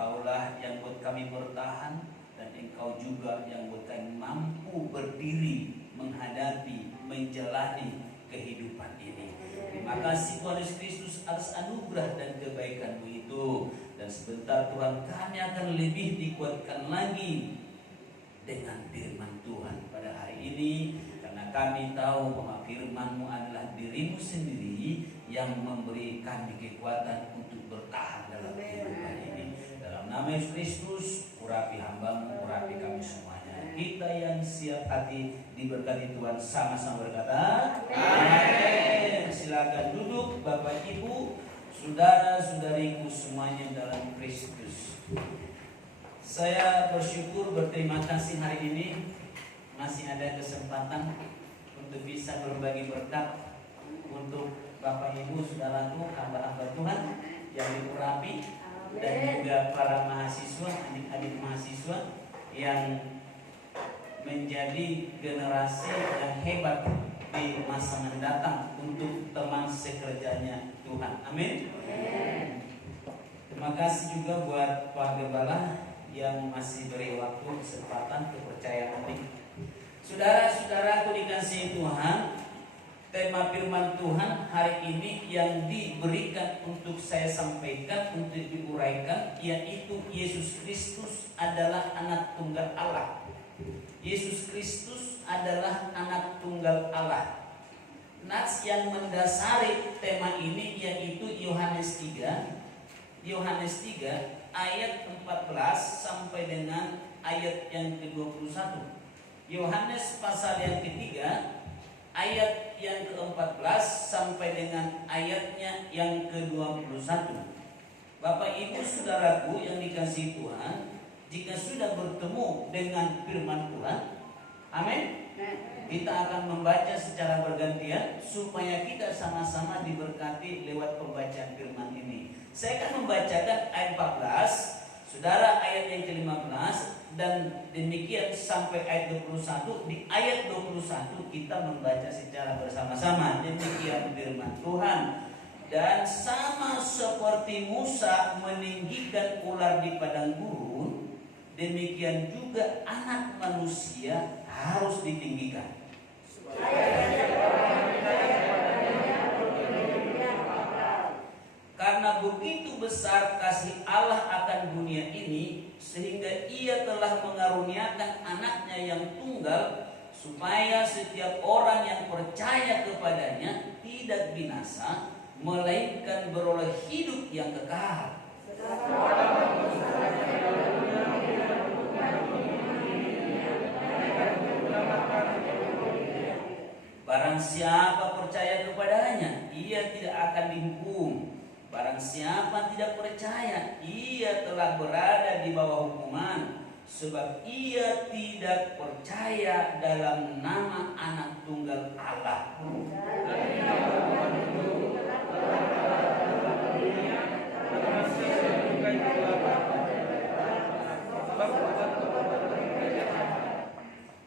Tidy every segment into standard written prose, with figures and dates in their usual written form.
Engkaulah yang buat kami bertahan, dan Engkau juga yang buat kami mampu berdiri menghadapi, menjalani kehidupan ini. Terima kasih Tuhan Yesus Kristus atas anugerah dan kebaikan-Mu itu. Dan sebentar Tuhan, kami akan lebih dikuatkan lagi dengan firman Tuhan pada hari ini, karena kami tahu bahwa firman-Mu adalah diri-Mu sendiri yang memberi kami kekuatan untuk bertahan dalam kehidupan ini. Dalam nama Yesus Kristus, urapi hamba-Mu, urapi kami semuanya. Kita yang siap hati diberkati Tuhan, sama-sama berkata amin. Silakan duduk Bapak Ibu, saudara-saudariku semuanya dalam Kristus. Saya bersyukur, berterima kasih hari ini masih ada kesempatan untuk bisa berbagi berkat untuk Bapak Ibu saudaraku, hamba-hamba Tuhan yang diurapi, dan juga para mahasiswa, adik-adik mahasiswa yang menjadi generasi yang hebat di masa mendatang untuk teman sekerjanya Tuhan. Amin. Terima kasih juga buat Pak Gembala yang masih beri waktu, kesempatan, kepercayaan ini. Saudara-saudaraku dikasihi Tuhan, tema firman Tuhan hari ini yang diberikan untuk saya sampaikan, untuk diuraikan, yaitu Yesus Kristus adalah anak tunggal Allah. Yesus Kristus adalah anak tunggal Allah. Nats yang mendasari tema ini yaitu Yohanes 3 ayat 14 sampai dengan ayat yang ke-21. Yohanes pasal yang ketiga ayat yang ke-14 sampai dengan ayatnya yang ke-21. Bapak Ibu saudaraku yang dikasihi Tuhan, jika sudah bertemu dengan firman Tuhan, amin, kita akan membaca secara bergantian supaya kita sama-sama diberkati lewat pembacaan firman ini. Saya akan membacakan ayat 14, saudara ayat yang ke-15, dan demikian sampai ayat 21. Di ayat 21 kita membaca secara bersama-sama. Demikian firman Tuhan. Dan sama seperti Musa meninggikan ular di padang gurun, demikian juga anak manusia harus ditinggikan. Karena begitu besar kasih Allah akan dunia ini, sehingga Ia telah mengaruniakan anaknya yang tunggal, supaya setiap orang yang percaya kepadanya tidak binasa, melainkan beroleh hidup yang kekal. Barang siapa percaya kepadanya, ia tidak akan dihukum. Barang siapa tidak percaya, ia telah berada di bawah hukuman, sebab ia tidak percaya dalam nama anak tunggal Allah.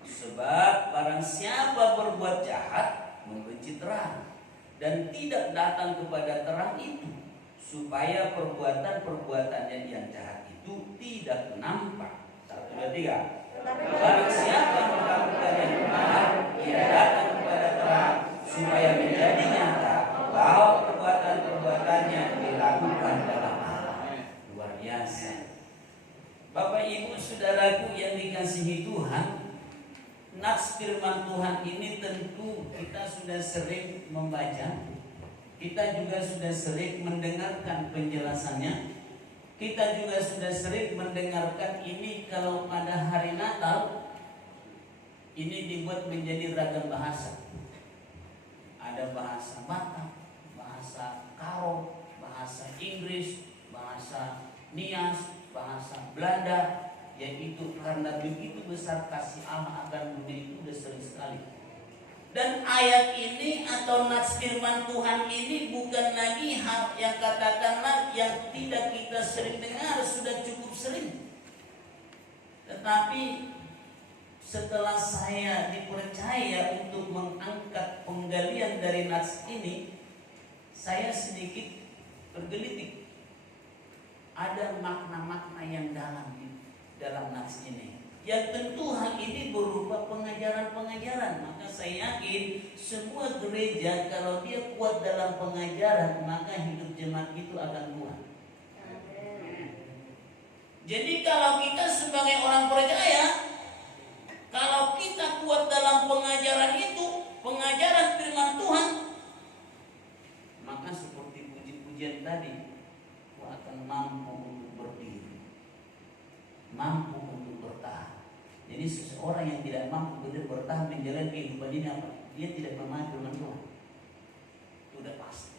Sebab barang siapa berbuat jahat, membenci terang, dan tidak datang kepada terang itu, supaya perbuatan-perbuatannya yang jahat itu tidak nampak. 1, 2, 3. Barang siapa melakukan yang benar, ia datang kepada terang, supaya menjadi nyata bahwa perbuatan-perbuatannya dilakukan dalam Allah. Luar biasa. Bapak Ibu saudaraku yang dikasihi Tuhan, nats firman Tuhan ini tentu kita sudah sering membaca, kita juga sudah sering mendengarkan penjelasannya, kita juga sudah sering mendengarkan ini. Kalau pada hari Natal ini dibuat menjadi ragam bahasa. Ada bahasa Batak, bahasa Karo, bahasa Inggris, bahasa Nias, bahasa Belanda, yaitu karena begitu besar kasih Allah akan dunia itu sudah sering sekali. Dan ayat ini atau nats firman Tuhan ini bukan lagi hal yang katakanlah yang tidak kita sering dengar, sudah cukup sering. Tetapi setelah saya dipercaya untuk mengangkat penggalian dari nats ini, saya sedikit bergelitik. Ada makna-makna berjalan di dalam nats ini. Yang tentu hal ini berupa pengajaran-pengajaran. Maka saya yakin semua gereja kalau dia kuat dalam pengajaran, maka hidup jemaat itu akan kuat. Jadi kalau kita sebagai orang percaya, kalau kita kuat dalam pengajaran itu, pengajaran firman Tuhan, maka seperti puji-pujian tadi, aku akan mampu untuk berdiri, mampu untuk bertahan. Jadi seseorang yang tidak mampu bertahan menjalani kehidupan ini apa? Dia tidak memahami firman Tuhan. Itu sudah pasti.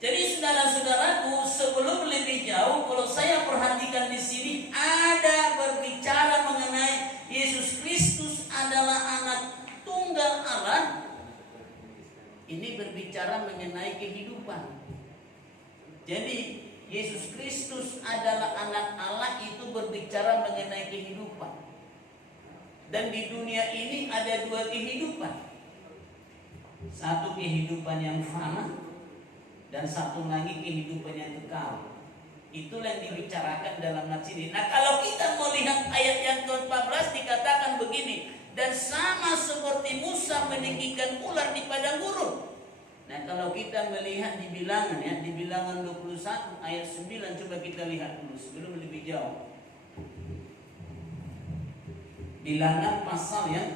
Jadi saudara-saudaraku, sebelum lebih jauh, kalau saya perhatikan di sini ada berbicara mengenai Yesus Kristus adalah anak tunggal Allah. Ini berbicara mengenai kehidupan. Jadi Yesus Kristus adalah anak Allah itu berbicara mengenai kehidupan. Dan di dunia ini ada dua kehidupan. Satu kehidupan yang fana, dan satu lagi kehidupan yang kekal. Itulah yang dibicarakan dalam nats ini. Nah, kalau kita melihat ayat yang ke-14 dikatakan begini, dan sama seperti Musa meninggikan ular di padang gurun. Nah, kalau kita melihat di Bilangan ya, di Bilangan 21 ayat 9, coba kita lihat dulu sebelum lebih jauh. Bilangan pasal yang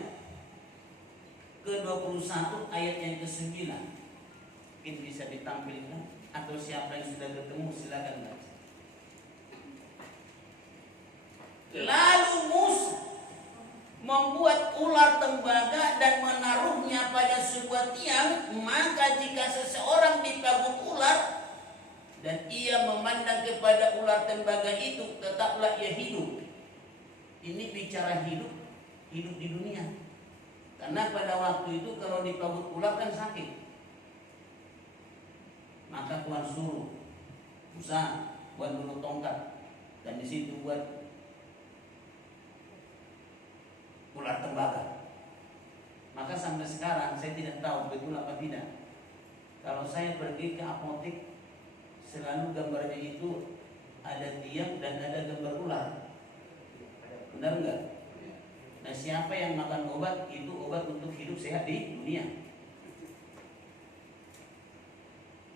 ke-21 ayat yang ke-9. Mungkin bisa ditampilkan, atau siapa yang sudah ketemu silakan baca. Lalu Musa membuat ular tembaga dan menaruhnya pada sebuah tiang. Maka jika seseorang dipagut ular dan ia memandang kepada ular tembaga itu, tetaplah ia hidup. Ini bicara hidup di dunia. Karena pada waktu itu kalau dipagut ular kan sakit. Maka Tuhan suruh Musa buat dulu tongkat, dan di situ buat ular tembaga. Maka sampai sekarang saya tidak tahu betul apa tidak. Kalau saya pergi ke apotek, selalu gambarnya itu ada tiang dan ada gambar ular. Benar enggak? Nah, siapa yang makan obat itu obat untuk hidup sehat di dunia.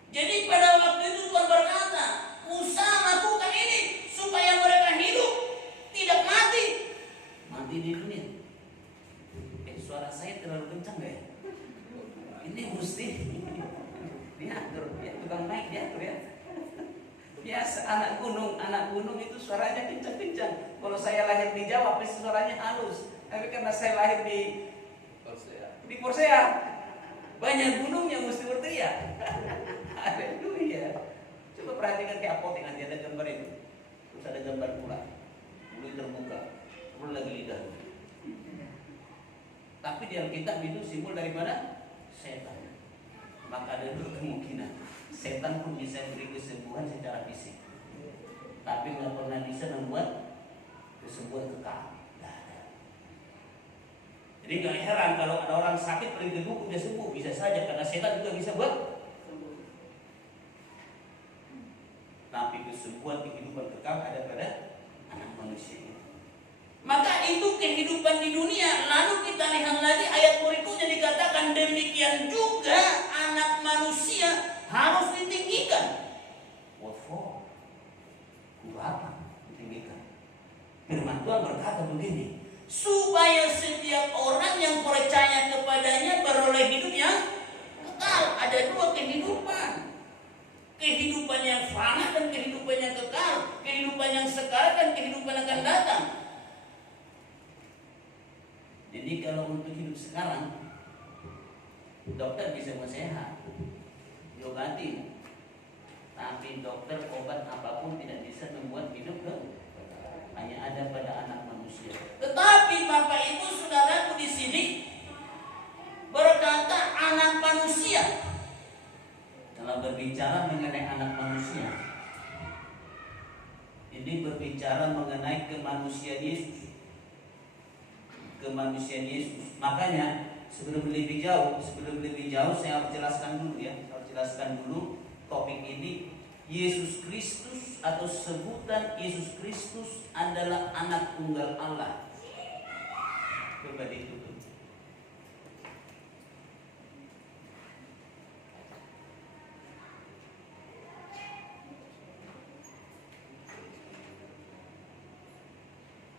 Jadi pada waktu itu Tuhan berkata, Musa lakukan ini supaya mereka hidup, tidak mati di dunia. Suara saya terlalu kencang ya? Ini mesti diatur, ya tukang mic diatur ya. Biasa anak gunung itu suaranya kencang-kencang. Kalau saya lahir di Jawa pasti suaranya halus. Tapi karena saya lahir di Porsea, banyak gunung yang mesti berteriak. Haleluya. Coba perhatikan ke apotek, nanti ada gambar itu. Terus ada gambar ular, mulut terbuka, mulut lagi lidah. Tapi di Alkitab itu simbol daripada setan. Maka ada dua kemungkinan. Setan pun bisa memberi kesembuhan secara fisik, tapi nggak pernah bisa membuat kesembuhan kekal. Jadi nggak heran kalau ada orang sakit pergi ke dukun dia sembuh, bisa saja karena setan juga bisa buat. Tapi kesembuhan kehidupan kekal ada pada anak manusia. Maka itu kehidupan di dunia. Lalu kita lihat lagi ayat berikutnya dikatakan demikian juga anak manusia harus ditinggikan. What for? Apa? Ditinggikan. Firman Tuhan berkata begini, supaya setiap orang yang percaya kepadanya beroleh hidup yang kekal. Ada dua kehidupan. Kehidupan yang fana dan kehidupan yang kekal. Kehidupan yang sekarang dan kehidupan yang akan datang. Jadi kalau untuk hidup sekarang, dokter bisa sehat, diobati. Tapi dokter obat apapun tidak bisa membuat hidup hanya ada pada anak manusia. Tetapi Bapak Ibu Saudaraku di sini berkata anak manusia. Kalau berbicara mengenai anak manusia, ini berbicara mengenai kemanusiaan Yesus. Kemanusiaan Yesus. Makanya sebelum lebih jauh saya harus jelaskan dulu ya. Harus jelaskan dulu topik ini Yesus Kristus atau sebutan Yesus Kristus adalah anak tunggal Allah. Coba ditutup.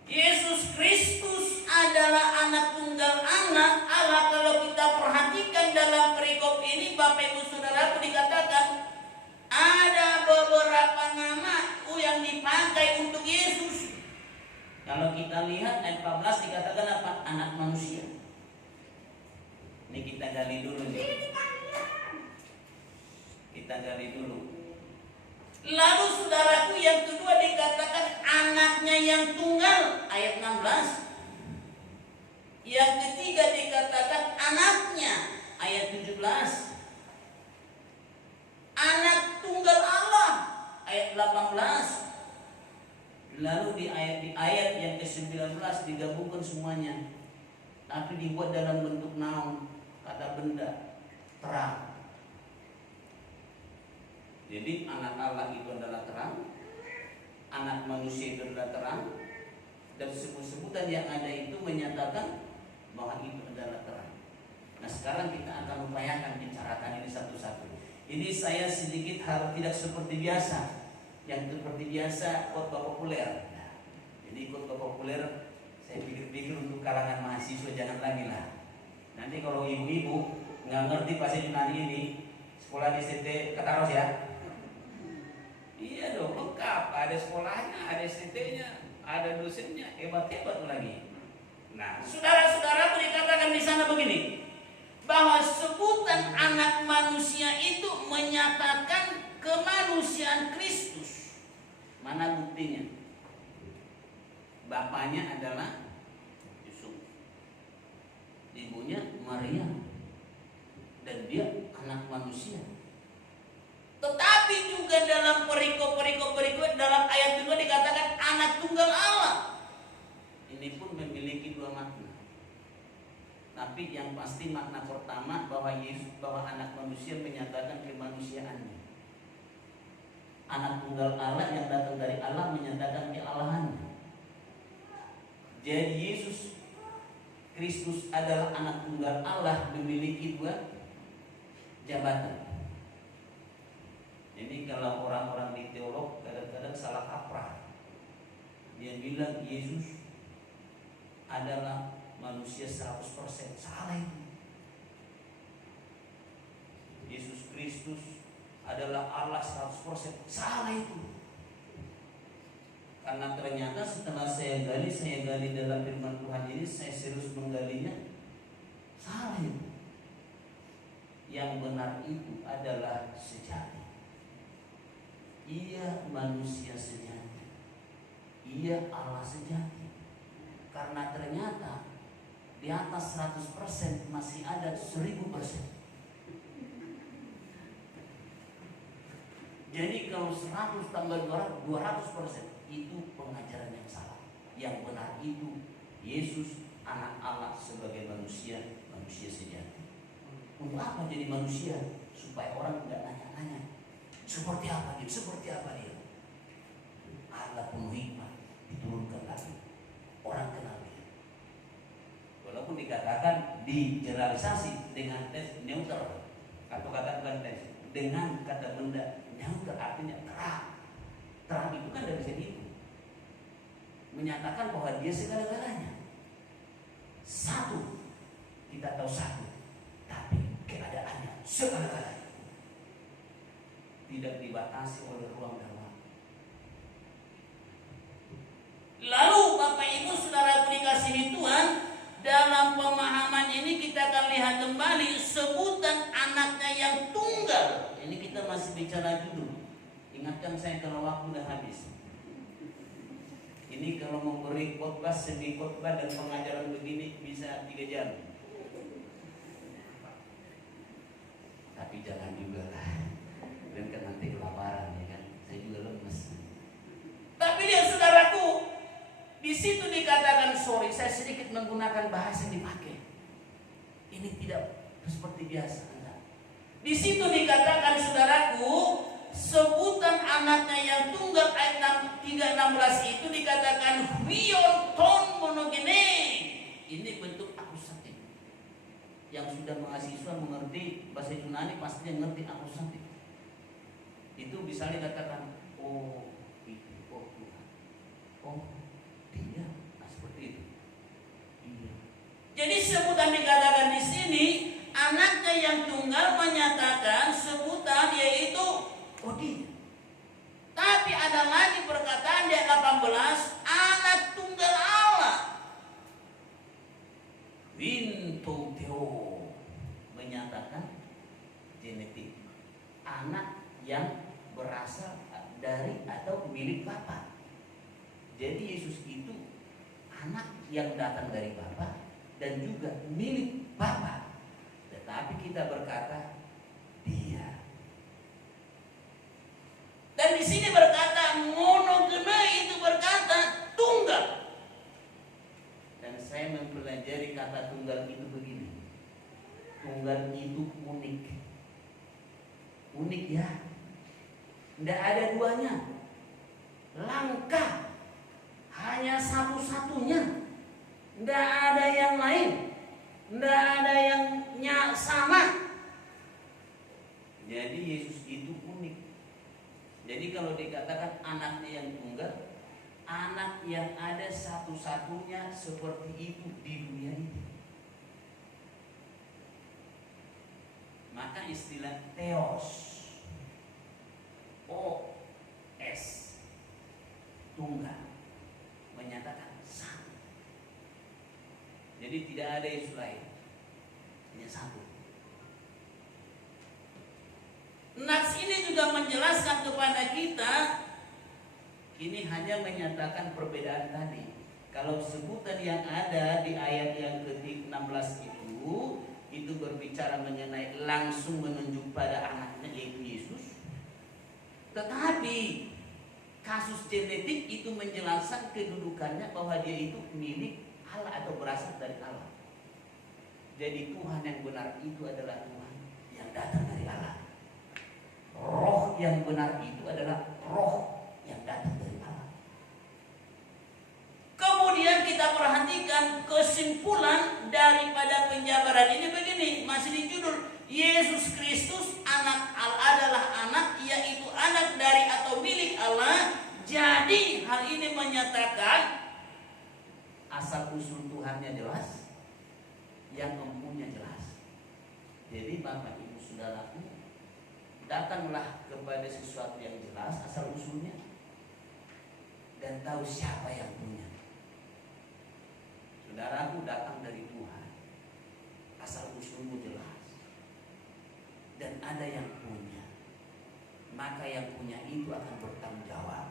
Yesus Kristus adalah anak tunggal Allah. Kalau kita perhatikan dalam perikop ini, Bapak Ibu Saudaraku, dikatakan ada beberapa nama yang dipakai untuk Yesus. Kalau kita lihat ayat 14 dikatakan apa? Anak manusia. Ini kita gali dulu nih. Kita gali dulu. Lalu saudaraku, yang kedua dikatakan anaknya yang tunggal, ayat 16. Yang ketiga dikatakan anaknya, ayat 17. Anak tunggal Allah, ayat 18. Lalu di ayat yang ke-19 digabungkan semuanya, tapi dibuat dalam bentuk naun, kata benda, terang. Jadi anak Allah itu adalah terang, anak manusia itu adalah terang, dan sebut-sebutan yang ada itu menyatakan bahwa itu adalah terang. Nah, sekarang kita akan upayakan bicarakan ini satu-satu. Ini saya sedikit tidak seperti biasa. Yang seperti biasa khotbah populer. Nah, jadi khotbah populer saya pikir-pikir untuk kalangan mahasiswa jangan lagi lah. Nanti kalau ibu-ibu nggak ngerti bahasa Yunani ini, sekolah di STT Kataros ya. Iya dong, lengkap. Ada sekolahnya, ada STT-nya, ada dosennya, hebat-hebat lagi. Nah, saudara-saudara dikatakan di sana begini, bahwa sebutan anak manusia itu menyatakan kemanusiaan Kristus. Mana buktinya? Bapaknya adalah Yusuf, ibunya Maria, dan dia anak manusia. Tetapi juga dalam perikop berikut dalam ayat 2 dikatakan anak tunggal Allah. Ini pun memiliki dua makna. Tapi yang pasti makna pertama bahwa anak manusia menyatakan kemanusiaannya. Anak tunggal Allah yang datang dari Allah menyatakan kealahannya. Jadi Yesus Kristus adalah anak tunggal Allah, memiliki dua jabatan. Ini kalau orang-orang di teolog kadang-kadang salah kaprah. Dia bilang Yesus adalah manusia 100%. Salah itu. Yesus Kristus adalah Allah 100%. Salah itu. Karena ternyata setelah saya gali dalam firman Tuhan ini, saya serius menggalinya. Salah itu. Yang benar itu adalah sejati. Ia manusia sejati. Ia Allah sejati. Karena ternyata di atas 100% masih ada 1000%. Jadi kalau 100 tambah 200% itu pengajaran yang salah. Yang benar itu Yesus anak Allah sebagai manusia sejati. Untuk apa jadi manusia? Supaya orang tidak nanya-nanya seperti apa dia. Allah penuh hikmah, diturunkan lagi. Orang kenal dia. Walaupun dikatakan digeneralisasi dengan tes neutral, atau kata bukan tes, dengan kata benda neutral, artinya terang. Terang itu kan dari segi itu menyatakan bahwa dia segala-galanya. Satu, kita tahu satu, tapi keadaannya segala-galanya. Tidak dibatasi oleh ruang dan waktu. Lalu Bapak Ibu Saudara dikasihi Tuhan, dalam pemahaman ini kita akan lihat kembali sebutan anaknya yang tunggal. Ini kita masih bicara judul. Ingatkan saya kalau waktu udah habis. Ini kalau memberi khotbah, semi khotbah dan pengajaran begini bisa 3 jam. Tapi jangan juga lah. Dan kan nanti kelaparan ya kan. Saya juga lemes. Tapi lihat saudaraku, di situ dikatakan saya sedikit menggunakan bahasa yang dipakai. Ini tidak seperti biasa. Di situ dikatakan saudaraku, sebutan anaknya yang tunggal ayat 3:16 itu dikatakan huion ton monogene. Ini bentuk akusatif. Yang sudah mahasiswa mengerti bahasa Yunani pastinya mengerti akusatif. Itu bisa dikatakan oh itu, oh Tuhan, oh dia, nah seperti itu. Iya. Jadi sebutan dikatakan di sini anaknya yang tunggal menyatakan sebutan yaitu oh dia. Tapi ada lagi perkataan di ayat 18 anak tunggal Allah. Winto Theo menyatakan genetik anak yang berasal dari atau milik Bapa. Jadi Yesus itu anak yang datang dari Bapa dan juga milik Bapa. Tetapi kita berkata dia. Dan di sini berkata monogene itu berkata tunggal. Dan saya mempelajari kata tunggal itu begini. Tunggal itu unik. Unik ya. Tidak ada duanya. Langka. Hanya satu-satunya. Tidak ada yang lain. Tidak ada yang sama. Jadi Yesus itu unik. Jadi kalau dikatakan anaknya yang tunggal, anak yang ada satu-satunya seperti itu di dunia ini. Maka istilah Theos, O-S, tunggal, menyatakan satu. Jadi tidak ada Yesus lain, hanya satu. Nats ini juga menjelaskan kepada kita, ini hanya menyatakan perbedaan tadi. Kalau sebutan yang ada di ayat yang ke-16 itu berbicara mengenai langsung menunjuk pada anaknya yaitu Yesus. Tetapi kasus genetik itu menjelaskan kedudukannya bahwa dia itu milik Allah atau berasal dari Allah. Jadi Tuhan yang benar itu adalah Tuhan yang datang dari Allah. Roh yang benar itu adalah roh yang datang dari Allah. Kemudian kita perhatikan kesimpulan daripada penjabaran ini begini, masih di judul Yesus Kristus anak Allah adalah anak, yaitu anak dari atau milik Allah. Jadi hal ini menyatakan asal usul Tuhannya jelas, yang empunya jelas. Jadi Bapak Ibu Saudaraku, datanglah kepada sesuatu yang jelas asal usulnya dan tahu siapa yang punya. Saudaraku datang dari Tuhan, asal usulmu jelas dan ada yang punya. Maka yang punya itu akan bertanggung jawab.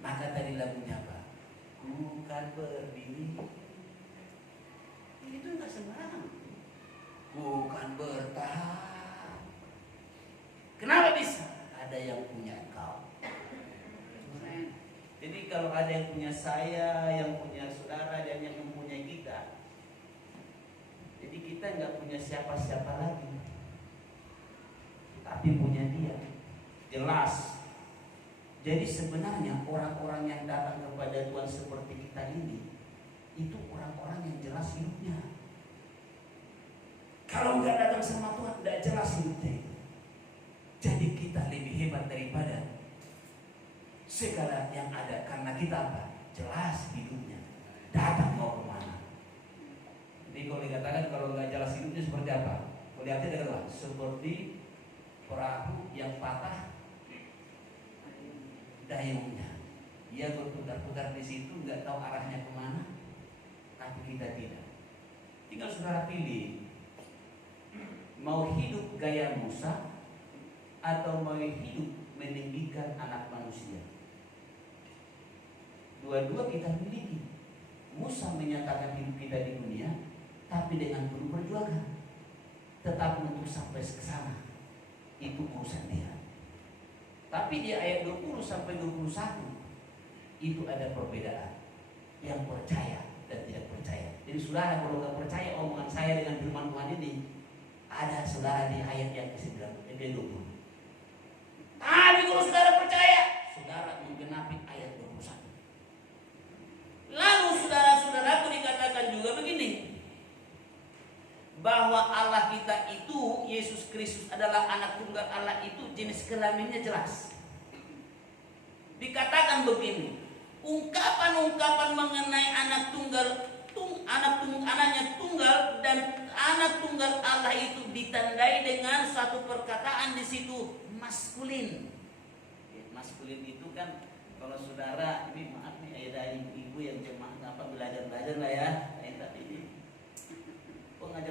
Maka tadi lagunya apa? Bukan berdiri. Itu enggak sembarangan. Bukan bertahan. Kenapa bisa? Ada yang punya engkau. Jadi kalau ada yang punya saya, yang punya saudara, dan yang mempunyai kita, jadi kita nggak punya siapa-siapa lagi, tapi punya Dia. Jelas. Jadi sebenarnya orang-orang yang datang kepada Tuhan seperti kita ini, itu orang-orang yang jelas hidupnya. Kalau nggak datang sama Tuhan, nggak jelas hidupnya. Jadi kita lebih hebat daripada segala yang ada, karena kita apa? Jelas hidupnya. Datang mau kemana? Jadi kalau dikatakan kalau nggak jelas hidupnya seperti apa? Lihatnya adalah seperti perahu yang patah dayungnya. Dia berputar-putar di situ, nggak tahu arahnya kemana. Tapi kita tidak. Tinggal saudara pilih, mau hidup gaya Musa atau mau hidup meninggikan anak manusia. Dua-dua kita miliki. Musa menyatakan hidup kita di dunia, tapi dengan penuh perjuangan. Tetapi untuk sampai ke sana, itu urusan dia. Tapi di ayat 20 sampai 21 itu ada perbedaan, yang percaya dan tidak percaya. Jadi saudara kalau nggak percaya omongan saya dengan firman Tuhan ini, ada saudara di ayat yang ke-20. Tapi kalau saudara percaya, saudara menggenapi ayat 21. Lalu saudara-saudaraku dikatakan juga begini, bahwa Allah kita itu, Yesus Kristus adalah anak tunggal Allah itu, jenis kelaminnya jelas. Dikatakan begini, ungkapan-ungkapan mengenai anak tunggal, anaknya tunggal dan anak tunggal Allah itu ditandai dengan satu perkataan di situ, maskulin. Maskulin itu kan kalau saudara, ini maaf nih ada ibu yang cuma belajar lah ya, tapi ini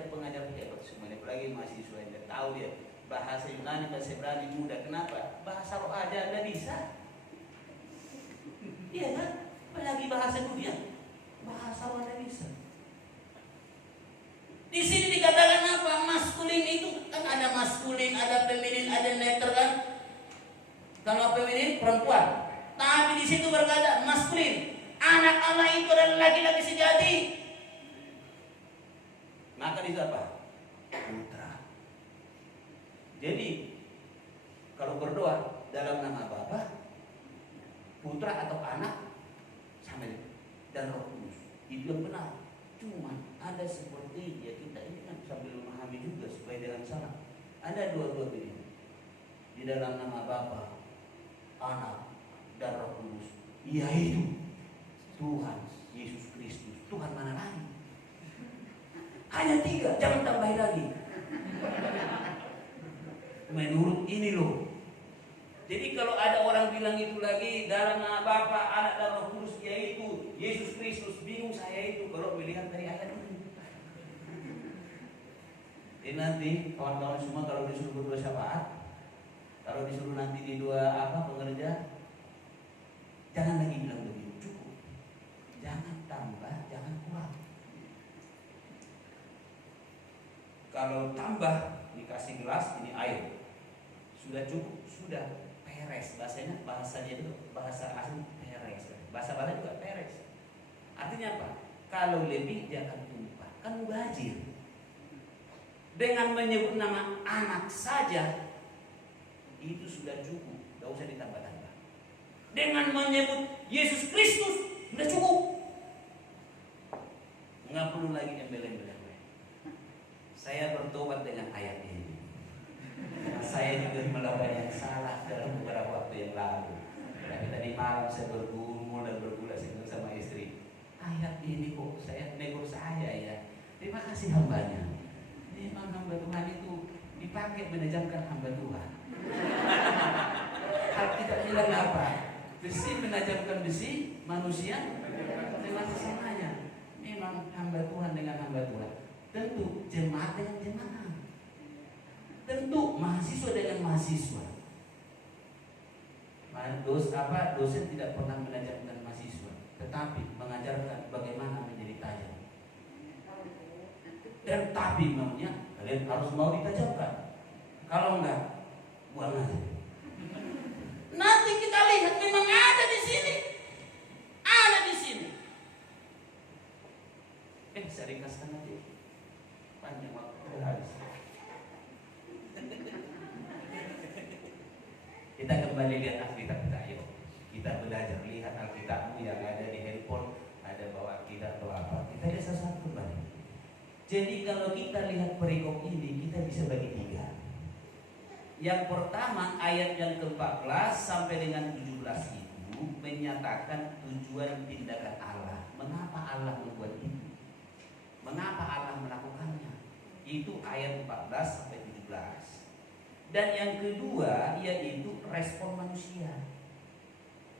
pengajar hebat semuanya, apalagi mahasiswa yang tahu dia bahasa Yunani, bahasa Ibrani mudah. Kenapa? Bahasa roh aja Anda bisa. Iya kan? Apalagi bahasa dunia, bahasa roh Anda bisa. Di sini dikatakan apa? Maskulin itu kan ada maskulin, ada feminin, ada neter kan? Kalau feminin perempuan. Tapi di situ berkata maskulin. Anak Allah itu adalah laki-laki sejati. Maka di apa? Putra. Jadi kalau berdoa dalam nama Bapa, Putra atau Anak sama dan Roh Kudus, itu yang benar. Cuma ada seperti ya kita ini kan sambil memahami juga supaya jangan salah. Ada dua-dua ini di dalam nama Bapa, Anak dan Roh Kudus, yaitu Tuhan Yesus Kristus. Tuhan mana lagi? Hanya 3, jangan tambahin lagi. Menurut ini loh. Jadi kalau ada orang bilang itu lagi dalam nama Bapa, Anak dan Roh Kudus, yaitu Yesus Kristus, bingung saya itu kalau melihat dari ayat ini. Jadi nanti kawan-kawan semua kalau disuruh berdua syafaat, kalau disuruh nanti di dua pengerja, jangan lagi bilang begitu, cukup. Jangan tambah, jangan kurang. Kalau tambah dikasih gelas ini air, sudah cukup, sudah peres. Bahasanya itu bahasa asli peres. Bahasa juga peres. Artinya apa? Kalau lebih jangan tumpah, kan mubazir. Dengan menyebut nama anak saja itu sudah cukup, tidak usah ditambah-tambah. Dengan menyebut Yesus Kristus sudah cukup, nggak perlu lagi embel-embel. Saya bertobat dengan ayat ini. Saya juga melakukan yang salah dalam beberapa waktu yang lalu. Tapi tadi malam saya bergumul dan bergulat sama istri. Ayat ini kok saya negur saya ya. Terima kasih hambanya. Memang hamba Tuhan itu dipakai menajamkan hamba Tuhan. Alkitab bilang apa? Besi menajamkan besi, manusia dengan sesamanya. Memang hamba Tuhan dengan hamba Tuhan. Tentu jemaat dengan jemaat. Tentu mahasiswa dengan mahasiswa. Dosen tidak pernah menajamkan mahasiswa, tetapi mengajarkan bagaimana menjadi tajam. Dan tapi maunya kalian harus mau ditajamkan. Kalau enggak, buang aja. Nanti kita lihat memang ada di sini. Ada di sini. Saya ringkaskan aja. Panjang waktu habis. Kita kembali lihat Alkitab kita, yuk. Kita belajar lihat Alkitabmu yang ada di handphone, ada bawa Alkitab atau apa. Kita lihat satu-satu kembali. Jadi kalau kita lihat perikop ini, kita bisa bagi 3. Yang pertama ayat yang ke-14 sampai dengan 17 itu menyatakan tujuan tindakan Allah. Mengapa Allah membuat itu? Mengapa Allah melakukannya? Itu ayat 14 sampai 17. Dan yang kedua yaitu respon manusia.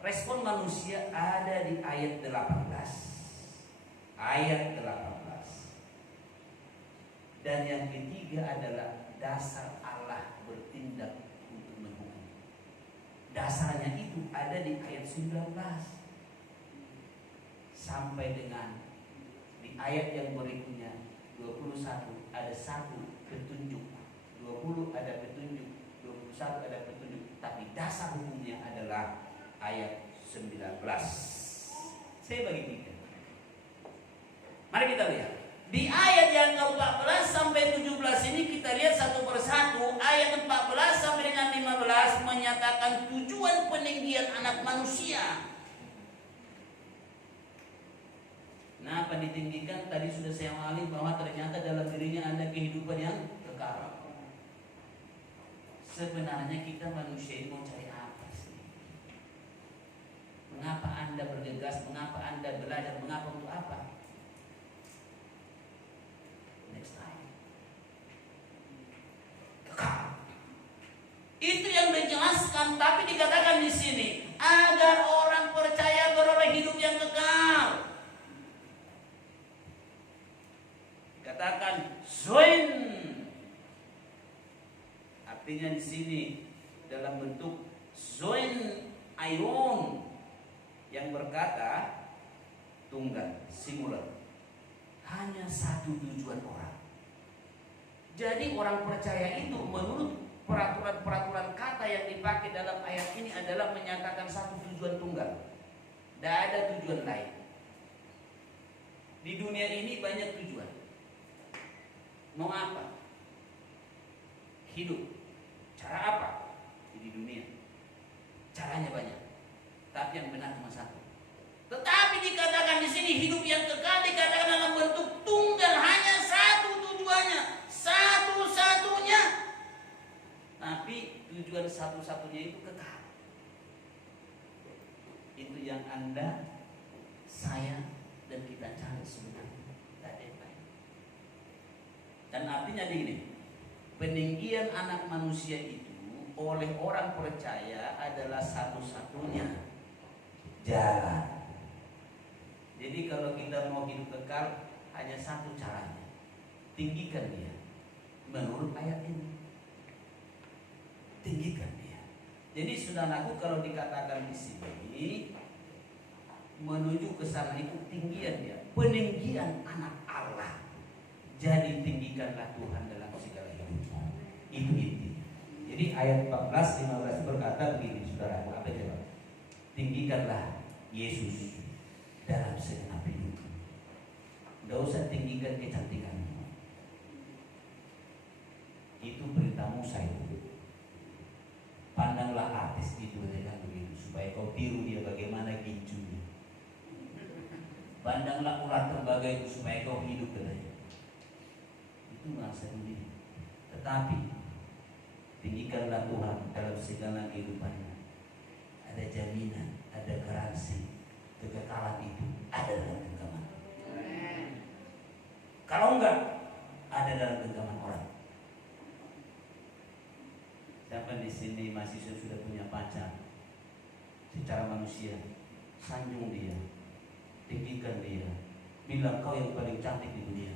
Respon manusia ada di ayat 18. Ayat 18. Dan yang ketiga adalah dasar Allah bertindak untuk menghukum. Dasarnya itu ada di ayat 19 sampai dengan di ayat yang berikutnya 21 ada satu petunjuk, 20 ada petunjuk, 21 ada petunjuk, tapi dasar hukumnya adalah ayat 19. Saya bagi 3. Mari kita lihat. Di ayat yang ke-14 sampai 17 ini kita lihat satu persatu. Ayat 14 sampai dengan 15 menyatakan tujuan peninggian anak manusia. Nah, apa ditinggikan? Tadi sudah saya awali bahwa ternyata dalam dirinya ada kehidupan yang kekal. Sebenarnya kita manusia ini mau cari apa sih? Mengapa Anda bergegas? Mengapa Anda belajar? Mengapa untuk apa? Next time. Kekal. Itu yang dijelaskan, tapi dikatakan di sini agar orang percaya beroleh hidup yang kekal. Katakan zoin. Artinya di sini dalam bentuk zoin aion yang berkata tunggal, singular. Hanya satu tujuan orang. Jadi orang percaya itu menurut peraturan-peraturan kata yang dipakai dalam ayat ini adalah menyatakan satu tujuan tunggal. Tidak ada tujuan lain. Di dunia ini banyak tujuan. Mau apa? Hidup. Cara apa? Di dunia. Caranya banyak. Tapi yang benar cuma satu. Tetapi dikatakan di sini hidup yang kekal dikatakan dalam bentuk tunggal, hanya satu tujuannya, satu-satunya. Tapi tujuan satu-satunya itu kekal. Itu yang Anda, saya, dan kita cari sebenarnya. Dan artinya begini, peninggian anak manusia itu oleh orang percaya adalah satu-satunya jalan. Jadi kalau kita mau hidup kekal hanya satu caranya, tinggikan dia. Menurut ayat ini, tinggikan dia. Jadi saudaraku, kalau dikatakan di sini menuju ke sana itu tinggian dia, peninggian anak Allah. Jadi tinggikanlah Tuhan dalam segala hidupmu. Itu intinya. Jadi ayat 14-15 berkata begini, saudara, apa coba? Tinggikanlah Yesus dalam segenap hidupmu. Tidak usah tinggikan kecantikanmu. Itu perintah Musa itu. Pandanglah artis itu dengan begitu supaya kau tiru dia bagaimana ginjunya. Pandanglah ular tembaga itu supaya kau hidup dengannya. Itu merasa dunia. Tetapi tinggikanlah Tuhan dalam segala kehidupannya. Ada jaminan, ada garansi kekekalan itu ada dalam genggaman. Kalau enggak, ada dalam genggaman orang. Siapa di sini masih sudah punya pacar? Secara manusia, sanjung dia, tinggikan dia, bilang kau yang paling cantik di dunia.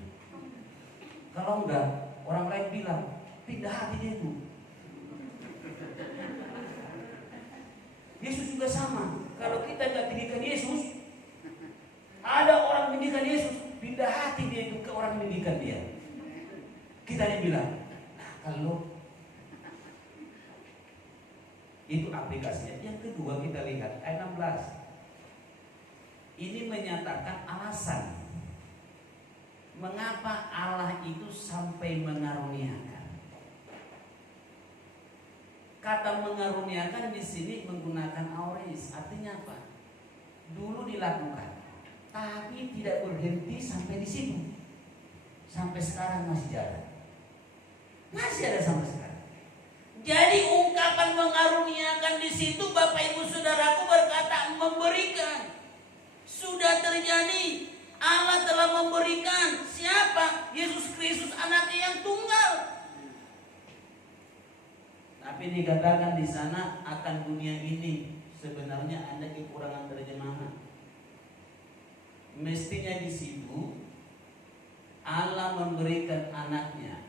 Kalau enggak, orang lain bilang pindah hati dia itu. Yesus juga sama. Kalau kita enggak tinggikan Yesus, ada orang meninggikan Yesus, pindah hati dia itu ke orang meninggikan dia. Kita dibilang, nah kalau itu aplikasinya. Yang kedua kita lihat ayat 16. Ini menyatakan alasan mengapa Allah itu sampai mengaruniakan. Kata mengaruniakan di sini menggunakan aureis, artinya apa? Dulu dilakukan, tapi tidak berhenti sampai di situ. Sampai sekarang masih jalan. Masih ada sampai sekarang. Jadi ungkapan mengaruniakan di situ, Bapak Ibu Saudaraku, berkata memberikan. Sudah terjadi. Allah telah memberikan. Siapa? Yesus Kristus, anaknya yang tunggal. Tapi dikatakan di sana akan dunia ini sebenarnya ada kekurangan terjemahan. Mestinya di situ Allah memberikan anaknya.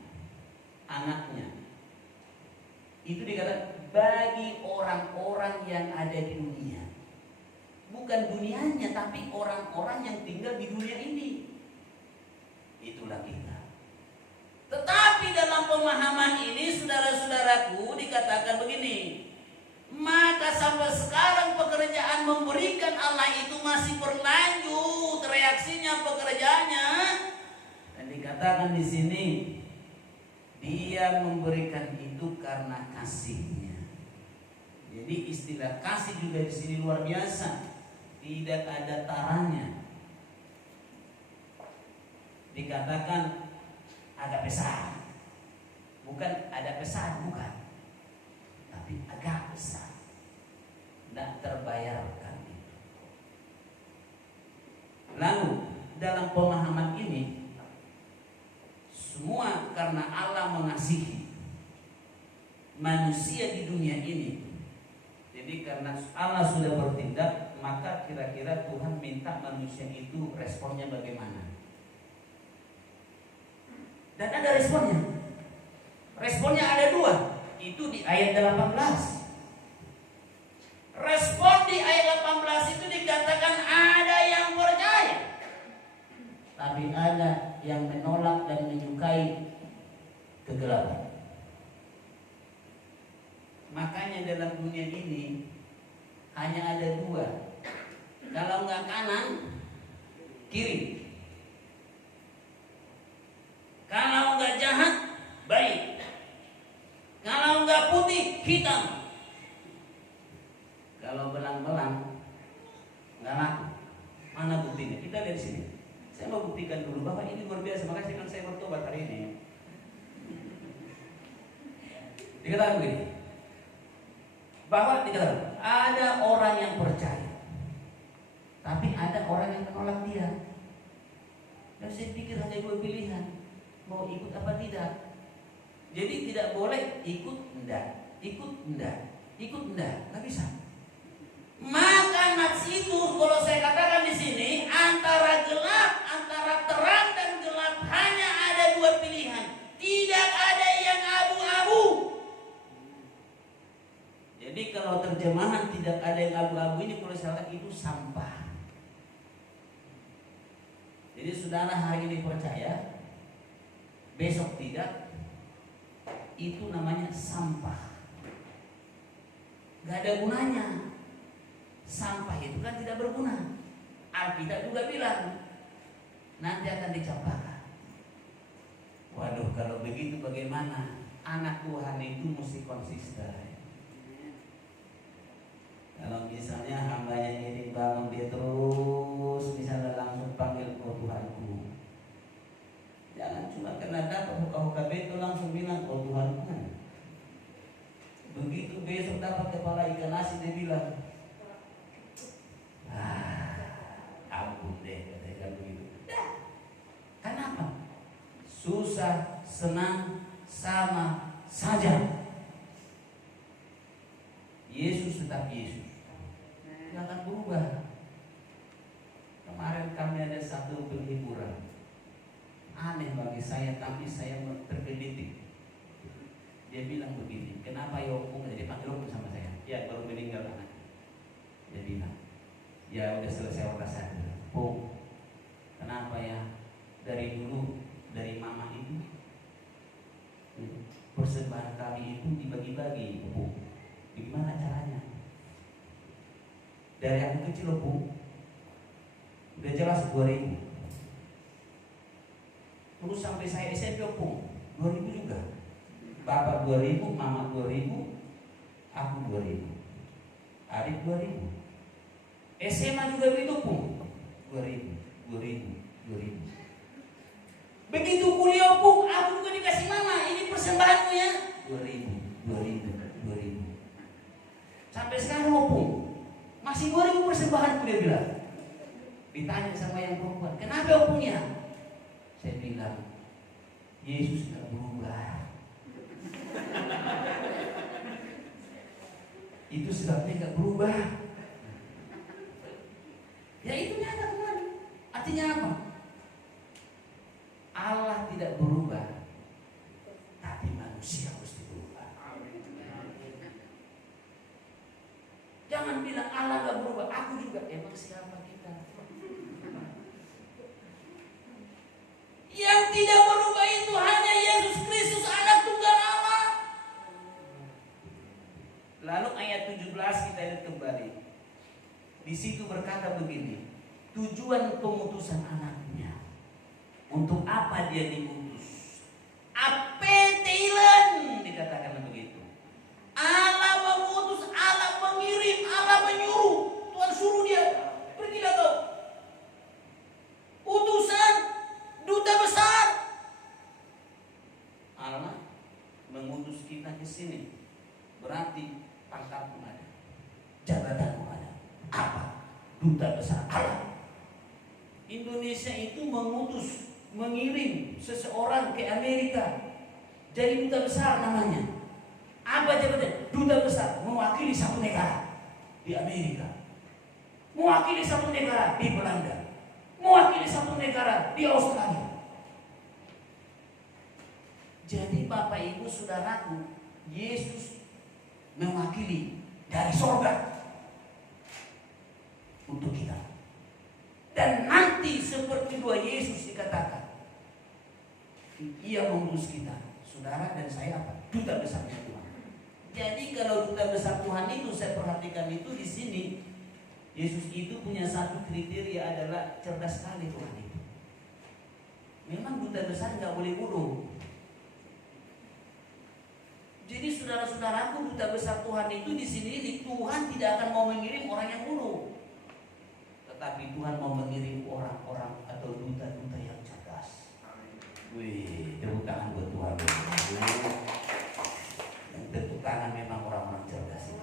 Itu dikatakan bagi orang-orang yang ada di dunia. Bukan dunianya, tapi orang-orang yang tinggal di dunia ini. Itulah kita. Tetapi dalam pemahaman ini, saudara-saudaraku, dikatakan begini. Maka sampai sekarang pekerjaan memberikan Allah itu masih berlanjut. Reaksinya pekerjaannya. Dan Dikatakan di sini Dia memberikan itu karena kasih-Nya. Jadi istilah kasih juga di sini luar biasa, tidak ada taranya. Dikatakan agak besar, bukan ada besar, bukan, tapi agak besar, tidak terbayarkan itu. Lalu dalam pemahaman ini, semua karena Allah mengasihi manusia di dunia ini. Jadi karena Allah sudah bertindak, maka kira-kira Tuhan minta manusia itu responnya bagaimana? Dan ada responnya. Responnya ada dua. Itu di ayat 18. Respon di ayat 18 itu dikatakan ada yang percaya, tapi ada yang menolak dan menyukai kegelapan. Makanya dalam dunia ini hanya ada dua. Kalau enggak kanan, kiri. Kalau enggak jahat, baik. Kalau enggak putih, hitam. Kalau belang-belang, enggak laku. Mana buktinya? Kita lihat sini. Saya mau buktikan dulu bahwa ini luar biasa. Makanya kan saya bertobat hari ini. Dikatakan begini, bahwa dikatakan ada orang yang percaya, tapi ada orang yang menolak dia. Dan saya pikir hanya dua pilihan, mau ikut apa tidak. Jadi tidak boleh ikut enggak, ikut enggak, ikut enggak, nggak bisa. Maka nafsu itu, kalau saya katakan di sini, antara gelap, antara terang dan gelap, hanya ada dua pilihan. Tidak ada yang abu-abu. Jadi kalau terjemahan tidak ada yang abu-abu ini, kalau saya katakan itu sampah. Jadi saudara hari ini percaya, besok tidak, itu namanya sampah. Gak ada gunanya. Sampah itu kan tidak berguna. Alkitab juga bilang nanti akan dicampakkan. Waduh, kalau begitu bagaimana? Anak Tuhan itu mesti konsisten. Kalau misalnya hambanya ini bangun, dia terus misalnya langsung panggil, oh Tuhanku. Jangan cuma kena dapat huka-huka beto langsung bilang, oh Tuhanku. Begitu besok dapat kepala ikan asin, dia bilang, ampun deh, katakan begitu. Kenapa? Susah, senang, sama saja. Yesus tetap Yesus, tidak akan berubah. Kemarin kami ada satu penghiburan, aneh bagi saya, tapi saya tergelitik. Dia bilang begini, kenapa ya opung? Jadi panggil opung sama saya. Ya baru meninggal anak. Dia bilang, ya udah selesai orasi. Opung, kenapa ya dari dulu dari mama itu persembahan kami itu dibagi-bagi, Opung. Bagaimana caranya? Dari aku kecil, Opung, udah jelas 2000. Terus sampai saya SMP, Opung, 2000 juga. Bapak 2000, mama 2000, aku 2000, adik 2000. SMA juga begitu, Opung, 2000. Begitu kuliah, Opung, aku juga dikasih mama, ini persembahanmu ya, 2000. Sampai sekarang, Opung, masih 2000 persembahanku, dia bilang. Ditanya sama yang perempuan, kenapa Opungnya? Saya bilang, Yesus tidak berubah. Itu sebabnya tidak berubah. Ya itu nyata teman. Artinya apa? Allah tidak berubah, tapi manusia mesti berubah. Jangan bilang Allah tidak berubah, aku juga. Emang siapa kita? Yang tidak berubah itu hanya Yesus Kristus, anak tunggal Allah. Lalu ayat 17 kita lihat kembali. Di situ berkata begini, tujuan pengutusan anaknya. Untuk apa dia diutus? Apetilen dikatakan begitu. Allah mengutus, Allah mengirim, Allah menyuruh. Tuhan suruh dia, pergilah kau. Utusan duta besar. Allah mengutus kita ke sini. Berarti pangkatmu ada, jabatanmu ada. Apa? Duta besar Allah. Indonesia itu mengutus, mengirim seseorang ke Amerika jadi duta besar namanya. Apa jabatan? Duta besar, mewakili satu negara di Amerika, mewakili satu negara di Belanda, mewakili satu negara di Australia. Jadi Bapak Ibu Saudaraku, Yesus mewakili dari sorga untuk kita. Dan nanti seperti dua Yesus dikatakan, ia mengutus kita, saudara dan saya apa? Duta besarnya Tuhan. Jadi kalau duta besar Tuhan itu, saya perhatikan itu di sini, Yesus itu punya satu kriteria adalah cerdas sekali Tuhan itu. Memang duta besar nggak boleh bodoh. Jadi saudara-saudaraku, duta besar Tuhan itu di sini, Tuhan tidak akan mau mengirim orang yang bodoh, tetapi Tuhan mau mengirim orang-orang atau duta-duta yang cerdas. Wih, tepuk tangan buat Tuhan. Yang tepuk tangan memang orang-orang cerdas.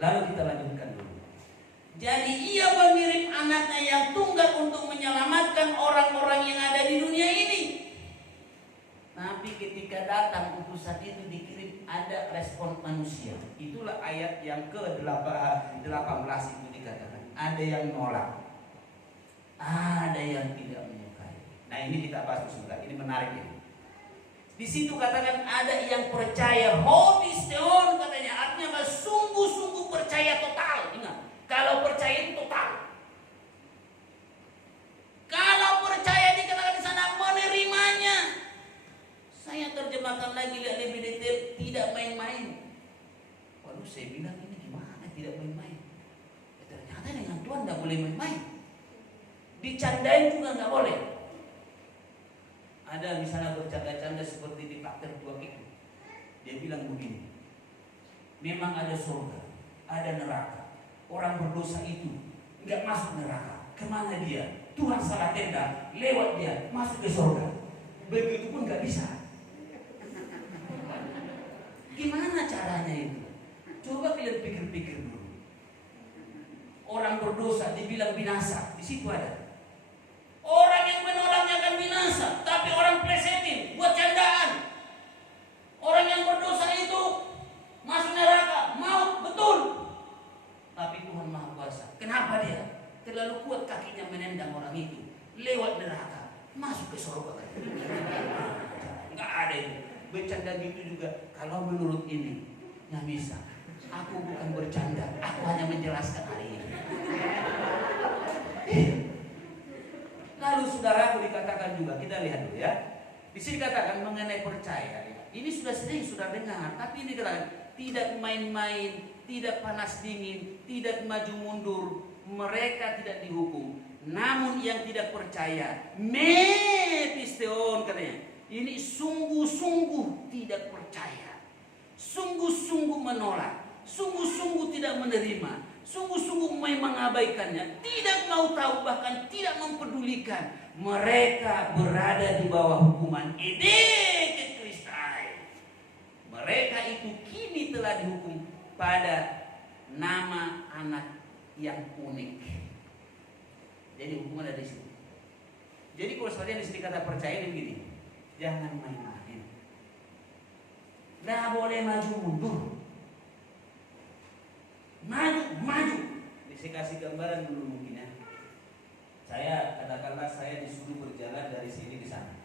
Lalu kita lanjutkan dulu. Jadi ia mengirim anaknya yang tunggal untuk menyelamatkan orang-orang yang ada di dunia ini. Tapi ketika datang utusan itu dikirim, ada respon manusia. Itulah ayat yang ke-18 itu dikatakan. Ada yang nolak, ada yang tidak menyukai. Nah ini kita bahas sebentar, ini menarik ini. Di situ katakan ada yang percaya, homisteon katanya, artinya sungguh-sungguh percaya total. Ingat, kalau percaya itu total. Kalau percaya dikatakan di sana menerimanya. Saya terjemahkan lagi lebih detail, tidak main-main. Waduh, saya bilang ini gimana tidak main-main? Ya, ternyata dengan Tuhan tidak boleh main-main. Dicandain juga nggak boleh. Ada misalnya bercanda-canda seperti di Pakter Tua itu. Dia bilang begini, memang ada surga, ada neraka. Orang berdosa itu nggak masuk neraka. Kemana dia? Tuhan salah tenda, lewat dia masuk ke surga. Begitu pun nggak bisa. Gimana caranya itu? Coba kalian pikir-pikir dulu. Orang berdosa dibilang binasa, di situ ada. Orang yang menolaknya akan binasa, tapi orang plesetin, buat candaan. Orang yang berdosa itu masuk neraka, maut, betul. Tapi Tuhan Maha Kuasa. Kenapa dia? Terlalu kuat kakinya menendang orang itu, lewat neraka, masuk ke surga. Enggak ada itu. Bercanda gitu juga. Kalau menurut ini, nggak bisa. Aku bukan bercanda, aku hanya menjelaskan hari ini. Lalu saudaraku dikatakan juga, kita lihat dulu ya. Di sini dikatakan mengenai percaya. Ini sudah sering sudah dengar, tapi ini dikatakan tidak main-main, tidak panas dingin, tidak maju mundur. Mereka tidak dihukum. Namun yang tidak percaya, mepisteon katanya. Ini sungguh-sungguh tidak percaya, sungguh-sungguh menolak, sungguh-sungguh tidak menerima, sungguh-sungguh mengabaikannya, tidak mau tahu, bahkan tidak mempedulikan. Mereka berada di bawah hukuman Ede Kristai. Mereka itu kini telah dihukum pada nama anak yang unik. Jadi hukuman ada di situ. Jadi kalau sekalian di sini kata percaya ini begini. Jangan main-main. Nggak boleh maju mundur. Maju. Saya kasih gambaran dulu mungkin ya. Saya katakanlah saya disuruh berjalan dari sini ke sana.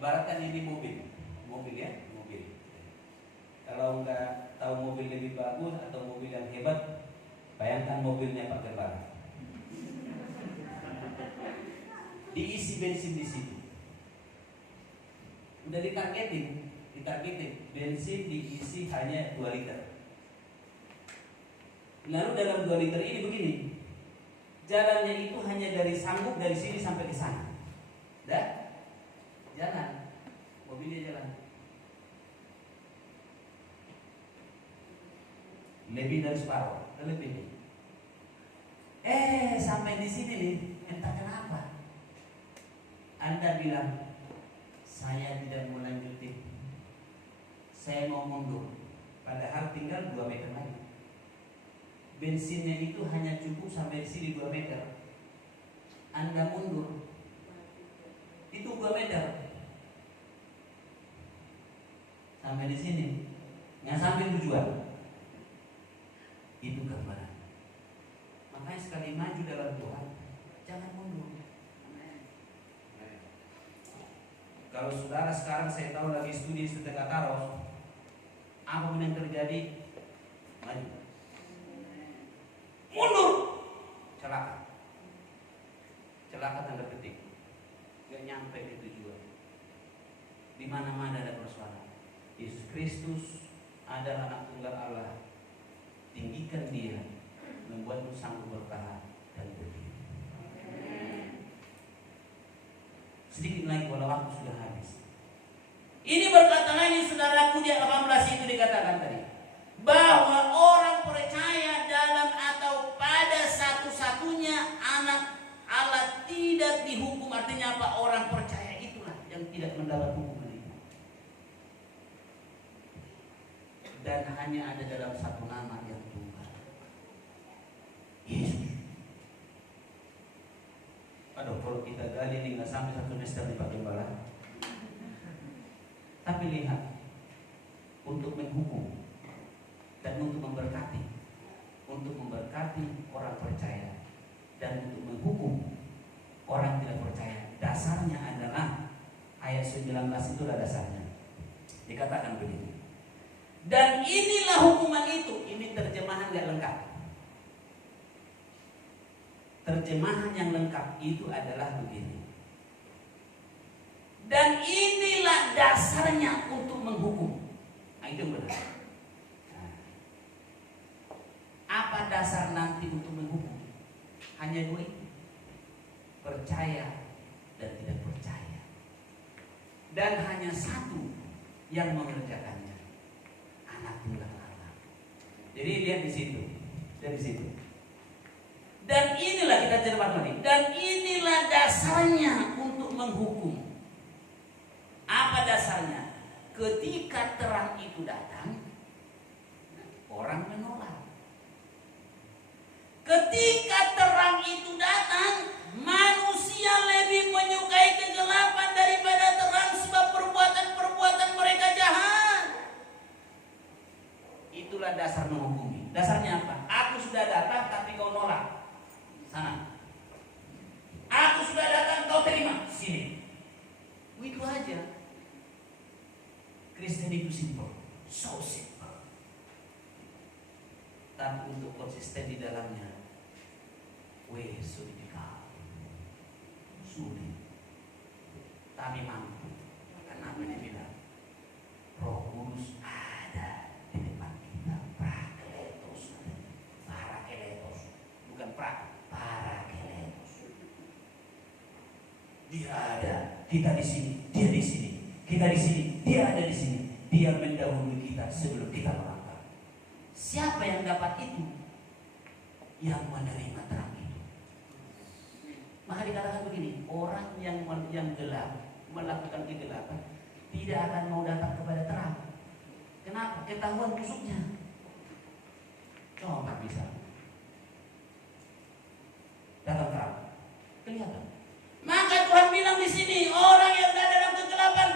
Ibaratkan ini mobil ya, mobil. Kalau nggak tahu mobil lebih bagus atau mobil yang hebat, bayangkan mobilnya Pak Gembala. Diisi bensin di situ. Udah ditargetin, bensin diisi hanya 2 liter. Lalu dalam 2 liter ini begini, jalannya itu hanya dari sanggup dari sini sampai ke sana. Dah, jalan, mobilnya jalan. Lebih dari separuh, lebih. Sampai di sini nih, entah kenapa Anda bilang, saya tidak mau lanjutin, saya mau mundur. Padahal tinggal 2 meter lagi. Bensinnya itu hanya cukup sampai di sini 2 meter. Anda mundur, itu 2 meter. Sampai di sini, nggak sampai tujuan. Itu gambaran. Makanya sekali maju dalam Tuhan, jangan mundur. Kalau saudara sekarang saya tahu lagi studi Kataros, apapun yang terjadi, maju. Mundur, celaka. Celaka tanda petik. Gak nyampe ke tujuan. Di mana-mana ada persoalan. Yesus Kristus adalah anak tunggal Allah. Tinggikan dia, membuatmu sanggup bertahan dan berdiri. Sedikit lagi walau waktu sudah habis. Ini berkata lagi saudaraku di 18 itu dikatakan tadi, bahwa orang percaya dalam atau pada satu-satunya anak Allah tidak dihukum. Artinya apa? Orang percaya itulah yang tidak mendapat hukuman itu. Dan hanya ada dalam satu nama yang tunggal, Yesus. Aduh, kalau kita gali ini nggak sampai 1 semester di Pak Gembala. Tapi lihat, untuk menghukum dan untuk memberkati orang percaya dan untuk menghukum orang tidak percaya, dasarnya adalah ayat 19 itulah dasarnya. Dikatakan begini. Dan inilah hukuman itu. Ini terjemahan gak lengkap. Terjemahan yang lengkap itu adalah begini. Dan inilah dasarnya untuk menghukum. Nah, itu benar. Nah, apa dasar nanti untuk menghukum? Hanya 2 itu. Percaya dan tidak percaya. Dan hanya satu yang mengerjakannya. Anak tunggal Allah. Jadi lihat di situ. Lihat di situ. Dan inilah kita cermat lagi. Dan inilah dasarnya untuk menghukum. Apa dasarnya? Ketika terang itu datang, orang menolak. Ketika terang itu datang, manusia lebih menyukai kegelapan daripada terang, sebab perbuatan-perbuatan mereka jahat. Itulah dasar menghukumi. Dasarnya apa? Aku sudah datang tapi kau nolak. Sana. Aku sudah datang kau terima. Sini. Itu aja. Kristen itu simple. So simple. Tapi untuk konsisten di dalamnya, sulit. Sulit. Tapi mampu. Karena apa dia bilang? Roh Kudus ada di depan kita. Parakletos. Bukan parakletos. Dia ada. Kita di sini. Dia di sini. Kita di sini. Dia ada di sini. Dia mendahului kita sebelum kita melangkah. Siapa yang dapat itu? Yang menerima terang itu. Maka dikatakan begini, orang yang gelap melakukan kegelapan tidak akan mau datang kepada terang. Kenapa? Ketahuan busuknya. Coba bisa datang terang, kelihatan. Maka Tuhan bilang di sini, orang yang ada dalam kegelapan,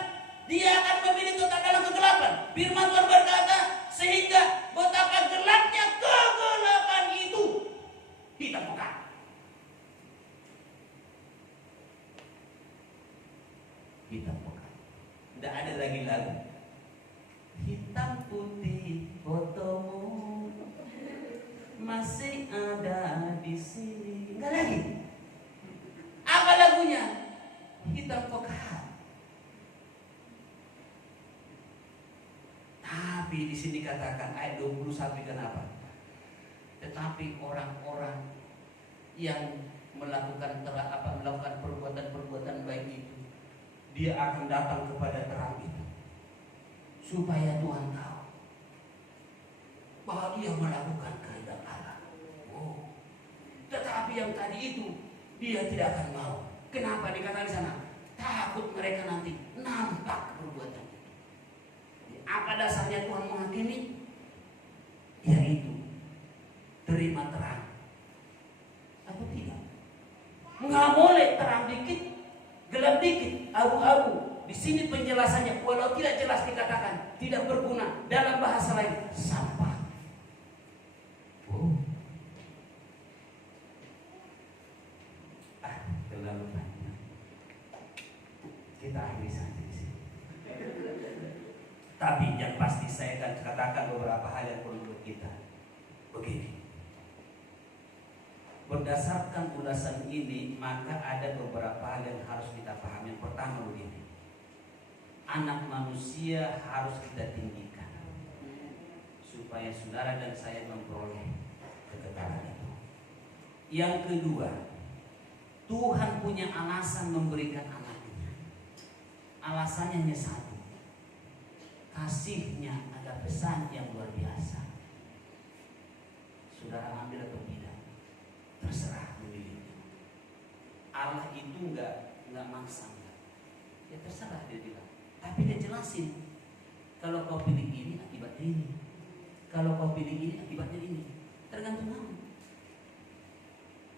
dia akan memilih tetap dalam kegelapan. Firman Tuhan berkata, sehingga betapa gelapnya kegelapan itu hitam pekat. Hitam pekat. Tidak ada lagi lagu hitam putih fotomu masih ada di sini. Enggak lagi. Apa lagunya? Hitam pekat. Tapi di sini katakan ayat 21 kenapa? Tetapi orang-orang yang melakukan perbuatan-perbuatan baik itu, dia akan datang kepada terang itu, supaya Tuhan tahu bahwa dia melakukan kehendak Allah. Oh. Tetapi yang tadi itu dia tidak akan mau. Kenapa dikatakan di sana? Takut mereka nanti nampak perbuatan itu. Apa dasarnya Tuhan menghakimi? Yaitu terima terang atau tidak. Nggak boleh terang dikit, gelap dikit, abu-abu. Di sini penjelasannya, walau tidak jelas dikatakan tidak berguna. Dalam bahasa lain, sampah. Oh. Terlalu banyak. Kita akhiri saja di sini. Tapi yang pasti saya akan katakan beberapa hal yang perlu kita. Begini. Berdasarkan ulasan ini, maka ada beberapa hal yang harus kita pahami. Yang pertama begini. Anak manusia harus kita tinggikan supaya saudara dan saya memperoleh kekekalan itu. Yang kedua, Tuhan punya alasan memberikan anaknya. Alasannya hanya satu. Kasihnya ada pesan yang luar biasa. Saudara ambil atau tidak, terserah memilihnya. Allah itu enggak maksa, enggak. Ya terserah dia bilang. Tapi dia jelasin. Kalau kau pilih ini akibatnya ini. Kalau kau pilih ini akibatnya ini. Tergantung kamu.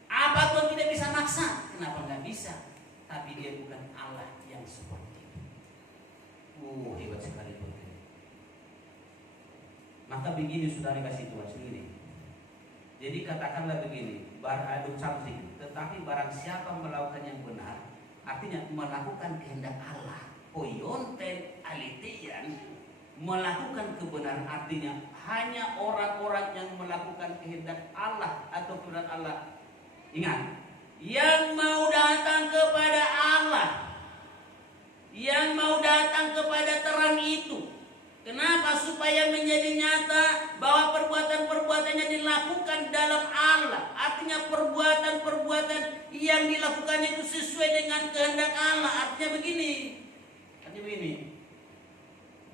Apa Tuhan tidak bisa maksa? Kenapa nggak bisa? Tapi dia bukan Allah yang seperti itu. Hebat sekali Tuhan. Maka begini saudara kasih Tuhan sendiri. Jadi katakanlah begini, baraduk samsing. Tetapi barang siapa melakukan yang benar, artinya melakukan kehendak Allah. Poyonten alitian, melakukan kebenaran artinya hanya orang-orang yang melakukan kehendak Allah atau kebenaran Allah. Ingat, yang mau datang kepada Allah, yang mau datang kepada terang itu. Kenapa? Supaya menjadi nyata bahwa perbuatan-perbuatannya dilakukan dalam Allah. Artinya perbuatan-perbuatan yang dilakukannya itu sesuai dengan kehendak Allah. Artinya begini,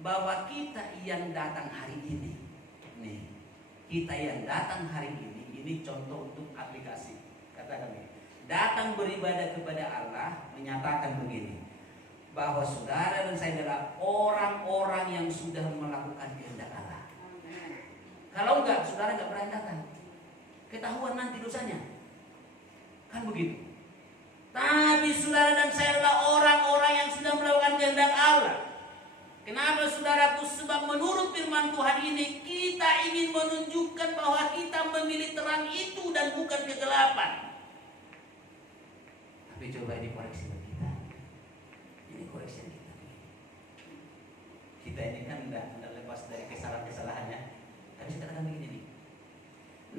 bahwa kita yang datang hari ini, kita yang datang hari ini contoh untuk aplikasi. Katakan ini, datang beribadah kepada Allah menyatakan begini, bahwa saudara dan saya adalah orang-orang yang sudah melakukan kehendak Allah. Kalau enggak, saudara enggak pernah datang. Ketahuan nanti dosanya. Kan begitu. Tapi saudara dan saya adalah orang-orang yang sudah melakukan kehendak Allah. Kenapa saudaraku? Sebab menurut firman Tuhan ini, kita ingin menunjukkan bahwa kita memilih terang itu dan bukan kegelapan. Tapi coba ini koreksi bagi kita. Ini koreksi kita. Kita ini kan tidak lepas dari kesalahan-kesalahannya. Tapi saya katakan begini nih.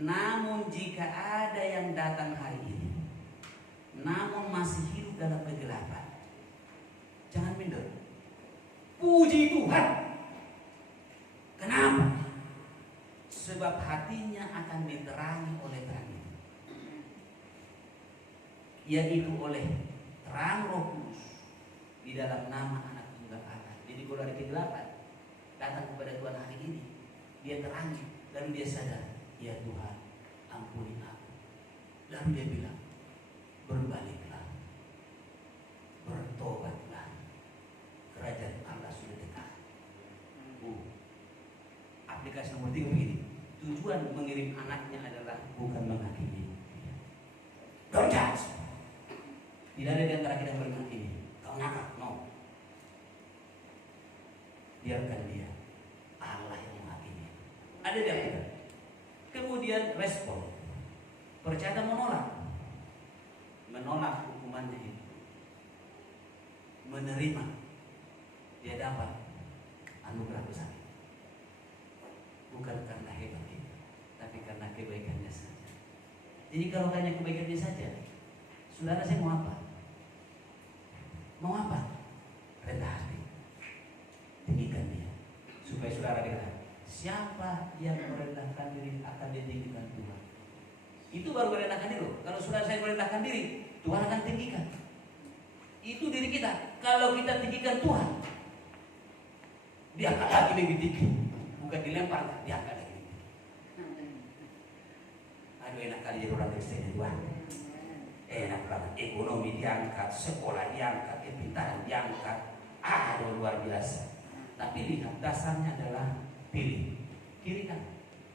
Namun jika ada yang datang hari ini, namun masih hidup dalam kegelapan, jangan minder. Puji Tuhan. Kenapa? Sebab hatinya akan diterangi oleh terang itu, yaitu oleh terang Roh Kudus di dalam nama Anak Tunggal Allah. Jadi kalau ada kegelapan datang kepada Tuhan hari ini, dia terangi, lalu dia sadar, ya Tuhan, ampuni aku. Lalu dia bilang, berbaliklah, bertobatlah, kerajaan Allah sudah dekat. Aplikasi nomor 3 begini, tujuan mengirim anaknya adalah bukan menghakimi. Don't judge. Tidak ada di antara kita yang menghakimi. Kau nakal, no. Biarkan dia, Allah yang menghakimi. Ada di antara. Kemudian respon, percaya dan menolak hukumannya itu, menerima, dia dapat anugerah besar, bukan karena hebat itu, tapi karena kebaikannya saja. Jadi kalau hanya kebaikannya saja, saudara saya mau apa? Mau apa? Rendah hati, tinggikan dia, supaya saudara kata, siapa siapa yang merendahkan diri akan ditinggikan Tuhan. Itu baru merendahkan diri loh. Kalau sudah saya merendahkan diri, Tuhan akan tinggikan. Itu diri kita. Kalau kita tinggikan Tuhan, diangkat lagi lebih tinggi. Bukan dilempar, diangkat lagi. Aduh, enak kali jadi orang Kristen Tuhan. Enak banget. Ekonomi diangkat, sekolah diangkat, kepintaran diangkat. Aduh, luar biasa. Tapi lihat, dasarnya adalah pilih. Kiri kan,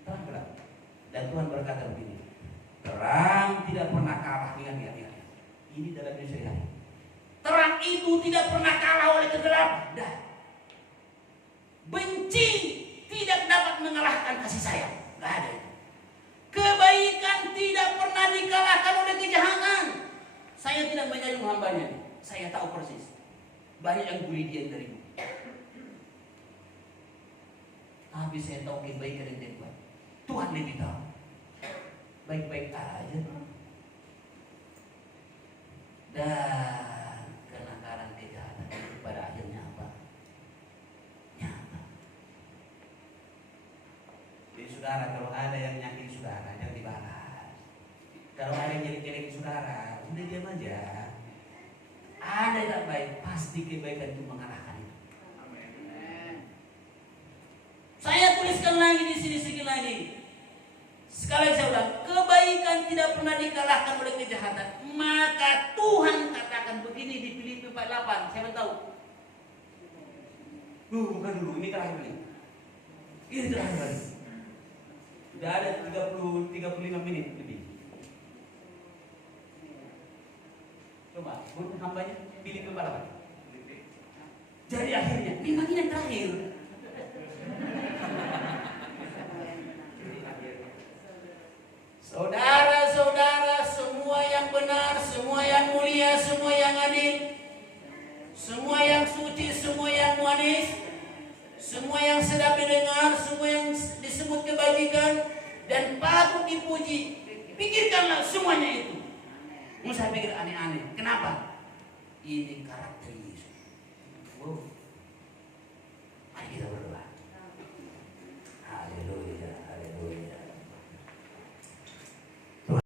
terang gelap. Dan Tuhan berkata begini, terang tidak pernah kalah. Ingat. Ini dalam Indonesia sehari-hari. Terang itu tidak pernah kalah oleh kegelapan. Dah. Benci tidak dapat mengalahkan kasih sayang. Gak ada itu. Kebaikan tidak pernah dikalahkan oleh kejahatan. Saya tidak menyanjung hambanya. Saya tahu persis. Banyak yang bully dia dari ibu. Tapi saya tahu kebaikan yang dia buat. Tuhan lebih tahu. Baik-baik aja. Dan kenakalan kejahatan itu pada akhirnya apa? Nyata. Jadi saudara, kalau ada yang nyakiti saudara, jangan dibalas. Kalau ada yang jelek-jelekin saudara, udah diam aja. Ada yang tak baik, pasti kebaikan itu mengalahkan itu. Saya tuliskan lagi di sini sedikit lagi. Sekali saya ulang, kebaikan tidak pernah dikalahkan oleh kejahatan. Maka Tuhan katakan begini di Filipi 4:8. Siapa tahu? Bukan dulu, ini terakhir kali. Ini terakhir kali. Sudah ada 35 menit lebih. Coba, hambanya Filipi 4:8. Jadi akhirnya, memang ini yang terakhir. Saudara-saudara, semua yang benar, semua yang mulia, semua yang adil, semua yang suci, semua yang manis, semua yang sedap didengar, semua yang disebut kebajikan dan patut dipuji, pikirkanlah semuanya itu. Mau saya pikir aneh-aneh. Kenapa? Ini karakter Yesus. Wow. Mari kita berdoa.